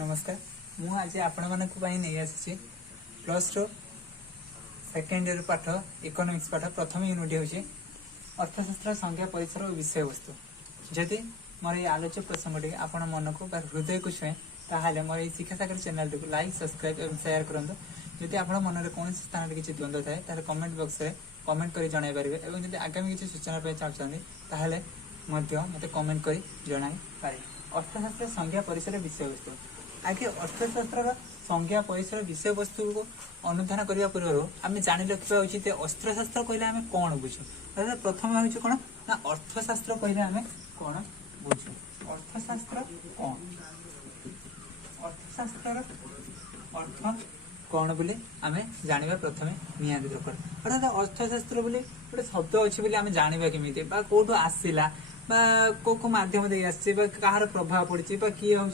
नमस्कार मु आज आपण नहीं आसी प्लस रो सेकेंड इयर पाठ इकोनॉमिक्स पाठ प्रथम यूनिट हूँ अर्थशास्त्र संज्ञा परिसर और विषय वस्तु जदि मोर ये आलोच्य प्रसंग टी आप मन को हृदय को छुए ताहले मोर ये शिक्षा सागर चैनल टी लाइक सब्सक्राइब और शेयर करूँ जदि आप मन में कौन स्थान किसी द्वंद्व थाए कमेंट बॉक्स में कमेंट कर जन पारे और जब आगामी किसी सूचना पाई चाहते मत कमेंट कर जन पारे अर्थशास्त्र संज्ञा परिसर विषय वस्तु आगे अर्थशास्त्र संज्ञा परिसर विषय वस्तु को अनुधान करने पूर्व आम जाणी रखा उचित अर्थशास्त्र कहले आम कौन बुझु अर्थात प्रथम हूँ कौन ना अर्थशास्त्र कहले आम कौन बुझु अर्थशास्त्र कौन अर्थशास्त्र अर्थ कौन बोले आम जाना प्रथम निहाती दरकार अर्थात अर्थशास्त्र बोले गोटे शब्द अच्छी आम जाना केमी कौटू आसला को मध्यम दे आसार प्रभाव पड़ी किए हूँ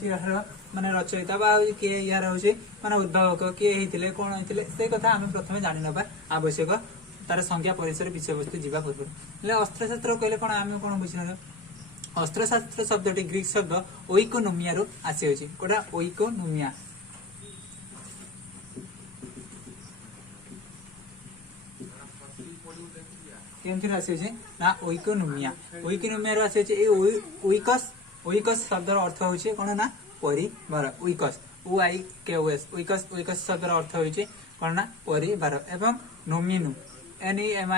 माने रचयिता किए यार हूँ माने उद्भावक किए होते कौन होते से कथा आम प्रथम जानी ना आवश्यक तार संज्ञा परिसर विषय वस्तु जावा पूर्व अर्थशास्त्र कहले कौन आम कौन बुझे अर्थशास्त्र शब्द ग्रीक शब्द ओइकोनोमिया रु आसी कोटा ओइकोनोमिया केमथि आसी ना ओइकोनोमिया ओइकोनोमिया आसी ओइकस ओइकस शब्द अर्थ होचे कोन ना परिवार ओइकस ओ आई के ओ एस ओइकस ओइकस शब्द अर्थ होचे कोन ना परिवार एवं नोमिनु N E M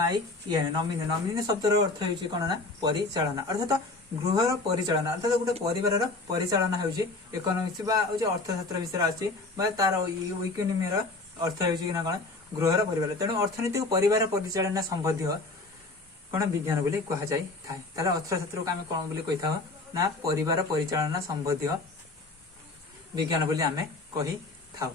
I N नोमिनु नोमिनु शब्द अर्थ होचे कोन ना परिचालना अर्थात गृहर परिचालना अर्थात गोटे परिवार परिचालना होचे इकोनॉमिक्स बा अर्थशास्त्र विषय आछि बा तार ओइकोनोमिया अर्थ होचे ना कोन गृहर परिवार तेणु अर्थनीति परिवार परिचालना संबंधी कौन विज्ञान बोली कह जाए अर्थशास्त्र को आम कौन बोली कही था ना परिवार परिचालना संबंधी विज्ञान बोली आम कही था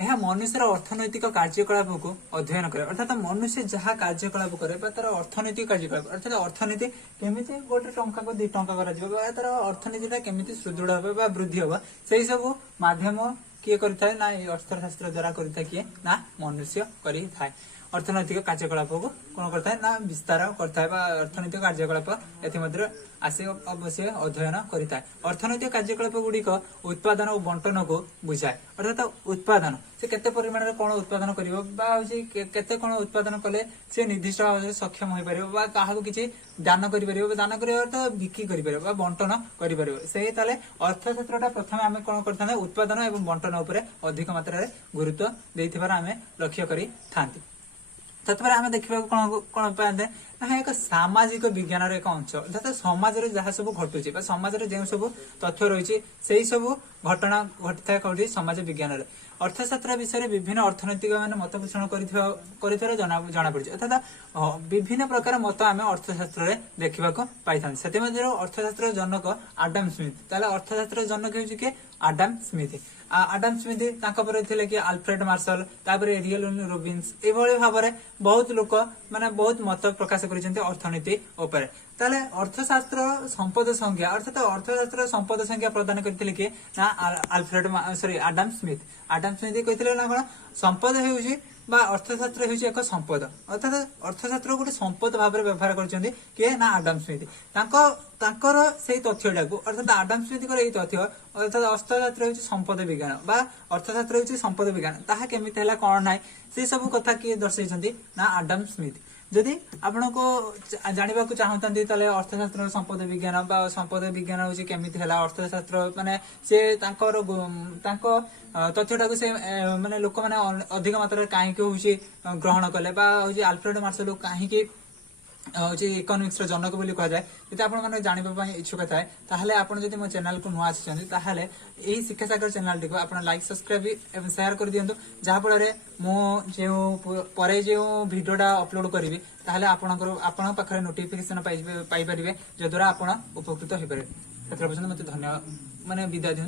यह मनुष्यर अर्थनैतिक कार्यकलाप को अध्ययन करे अर्थात मनुष्य जहाँ कार्यकलाप करे तार अर्थनैतिक कार्यकलाप अर्थात अर्थनीति केमी गोटे टंका को 2 टंका कर तार अर्थनीति केमी सुदृढ़ हे वृद्धि हे से सब माध्यम किए करता ना अर्थशास्त्र द्वारा करता किए ना मनुष्य करी थाए अर्थनैतिक कार्यकलाप को कौन करता है ना विस्तार करता है अर्थनैतिक कार्यकलाप एमध्य आसे अवश्य अध्ययन करता है अर्थनैतिक कार्यकलाप गुड़िक उत्पादन और बंटन को बुझाए अर्थात उत्पादन से केते परिमाण में कौन उत्पादन करते कौन उत्पादन कले से निर्दिष्ट भाव में सक्षम हो पार क्या किसी दान कर दान कर बिक्री कर बंटन कर से अर्थशास्त्र प्रथम आम कौन करते उत्पादन और बंटन उपर अधिक मात्रा गुरुत्व देथिबार आम लक्ष्य करी थांती तत्पर आम देखा कौन पाते ना एक सामाजिक विज्ञान एक अंश अर्थात समाज जहाँ सब घटुची समाज जो सब तथ्य रही से सब घटना घटी था कौटी समाज विज्ञान अर्थशास्त्र विषय में विभिन्न अर्थनैतिक मान मत पोषण कर जना पड़ी अर्थात विभिन्न प्रकार मत आम अर्थशास्त्र देखा पाई था से अर्थशास्त्र जनक आडम स्मिथ अर्थशास्त्र जनक हो किए आडम स्मिथ आडम स्मिथ थे कि आल्फ्रेड मार्शल रियल रोबिन्स ये भाव में बहुत लोक माने बहुत मत प्रकाश कर अर्थनीति उपर अर्थशास्त्र संपद संख्या अर्थात अर्थशास्त्र संपद संख्या प्रदान करते किए ना आल्फ्रेड सॉरी आडम स्मिथ कहते ना कौन संपद हो अर्थशास्त्र हो एक संपद अर्थात अर्थशास्त्र गोटे संपद भाव में व्यवहार कर किए ना आडम स्मिथ से तथ्यटा को अर्थात आडम स्मिथ यही तथ्य अर्थात अर्थशास्त्र हूँ संपद विज्ञान बा अर्थशास्त्र हूँ संपद विज्ञान ताहा केमिति है कौन ना से सब कथा किए दर्शाई ना आडम स्मिथ जदि आपण को जानवा चाहते अर्थशास्त्र संपद विज्ञान संपद विज्ञान हूँ केमी है अर्थशास्त्र माने से तथ्यटा से माने लोक मैंने अधिक मात्रा कहीं हूँ ग्रहण कले आल्फ्रेड मार्शल कहीं हूँ इकोनॉमिक्स जनक बोली कह जाए यदि आपने जानवाई इच्छुक थाए ताहले आपण जदि मो चैनल को नुआ आसी ताहले यही शिक्षा सागर चैनल टी को लाइक सब्सक्राइब एवं शेयर कर दियंतु जहाँफल जो भिडियोटा अपलोड करी ताहले आपण पाखे नोटिफिकेशन पाई पारे जद्वारा आपण उपकृत हो पारे। मत धन्यवाद माने विदाय दियंतु।